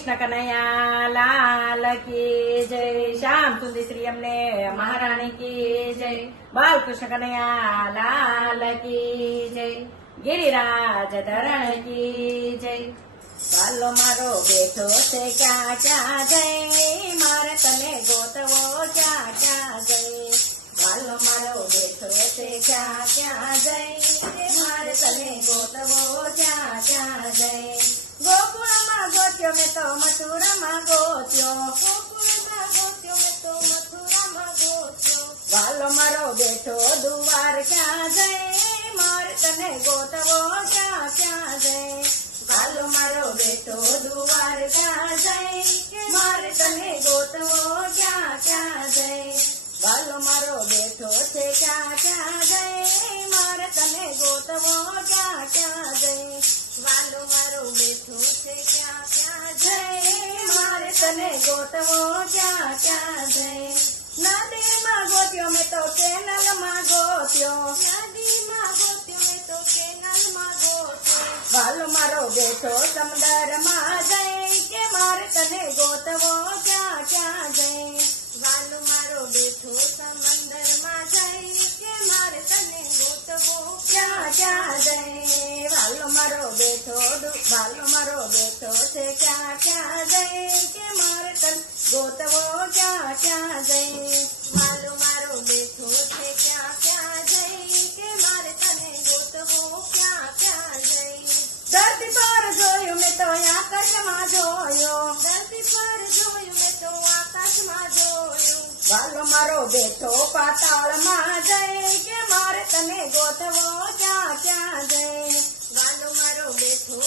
કૃષ્ણ કનૈયા લાલ કી જય શ્યામ સુંદર શ્રી અમને મહારાણી કી જય બાલકૃષ્ણ કનૈયા લાલ કી જય ગિરિરાજ ધરણ કી જય બાલો મારો બેઠો છે ક્યાં ક્યાં જય મારે તને ગોતવો ક્યાં ક્યાં જય બાલો મારો બેઠો છે ક્યાં ક્યાં જય મારે તને ગોતવો ક્યાં ક્યાં મેં તો મથુરામાં ગોત્યો વાલો મારો બેઠો દુવાર ક્યાં જય મારે તને ગોતવો ક્યાં ક્યાં જય વાલો મારો બેઠો દુવાર ક્યાં જય મારે તને ગોતવો ક્યાં ક્યાં જય વાલો મારો બેઠો છે ક્યાં ક્યાં જય મારે તને ગોતવો ક્યાં ક્યાં જય વાલો મારો બેઠો છે ક્યાં ક્યાં જય મારે તને ગોતવો ક્યાં ક્યાં જય. નદીમાં ગોત્યો મેં તો કેનલમાં ગોત્યો. નદીમાં ગોત્યો મેં તો કેનલમાં ગોત્યો. વાલો મારો બેઠો સમંદરમાં જઈ કે મારે તને ગોતવો ક્યાં ક્યાં જય. વાલો મારો બેઠો સમંદરમાં જઈ કે મારે તને ગોતવો ક્યાં ક્યાં જય. વાલો મારો બેઠો વાલો મારો બેઠો છે ગોતવો ક્યાં ક્યાં જય વાલો મારો બેઠો છે ક્યાં ક્યાં જય કે મારે તને ગોતવો ક્યાં ક્યાં જય ધરતી પર જોયું મેં તો આકાશમાં જોયો ધરતી પર જોયું મેં તો આકાશમાં જોયું વાલો મારો બેઠો પાતાળમાં જય કે મારે તને ગોતવો ક્યાં ક્યાં જય વાલો મારો બેઠો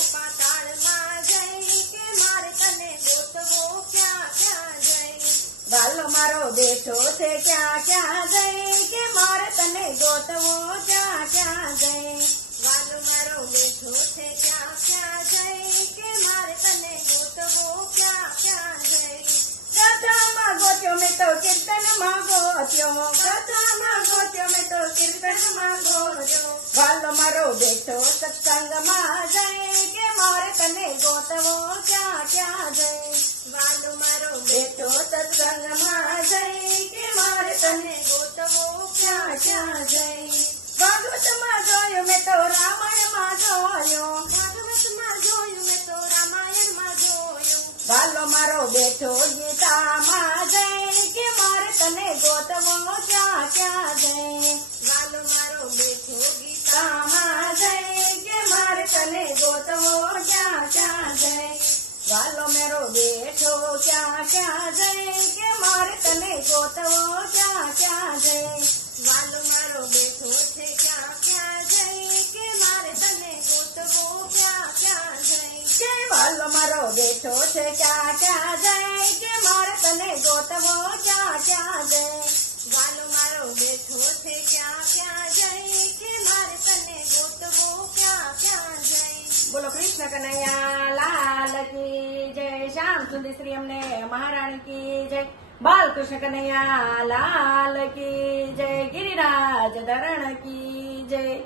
વાલો મારો બેઠો છે ક્યાં ક્યાં જય કે મારે તને ગોતવો ક્યાં ક્યાં જય વાલો મારો બેઠો છે ક્યાં ક્યાં જય કે મારે તને ગોતવો ક્યાં ક્યાં જય કથામાં ગોત્યો મેં તો કીર્તનમાં ગોત્યો કથામાં ગોત્યો મેં તો કીર્તનમાં ગોત્યો વાલો મારો બેઠો સત્સંગમાં જય કે મારે તને ગોતવો ક્યાં ક્યાં જય વાલો મારો બેઠો સત્સંગમાં જય કે મારે તને ગોતવો ક્યાં ક્યાં જય ભાગવતમાં જોયું મેં તો રામાયણમાં જોયો ભાગવતમાં જોયું મેં તો રામાયણમાં જોયું વાલો મારો બેઠો ગીતામાં જય કે મારે તને ગોતવો ક્યાં ક્યાં જય ગોતવો ક્યાં ક્યાં જય વાલો મારો બેઠો છે ક્યાં ક્યાં જય કે મારે તને ગોતવો ક્યાં ક્યાં જય કે વાલો મારો બેઠો છે ક્યાં ક્યાં જય કે મારે તને ગોતવો ક્યાં ક્યાં જય વાલો મારો બેઠો છે ક્યાં ક્યાં જય કે મારે તને ગોતવો ક્યાં ક્યાં જય બોલો કૃષ્ણ કનૈયા લાલ કી જય શ્યામ સુંદર શ્રી અમને મહારાણી કી જય. બાલકૃષ્ણ કનૈયા લાલ કી જય. ગિરિરાજ ધરણ કી જય.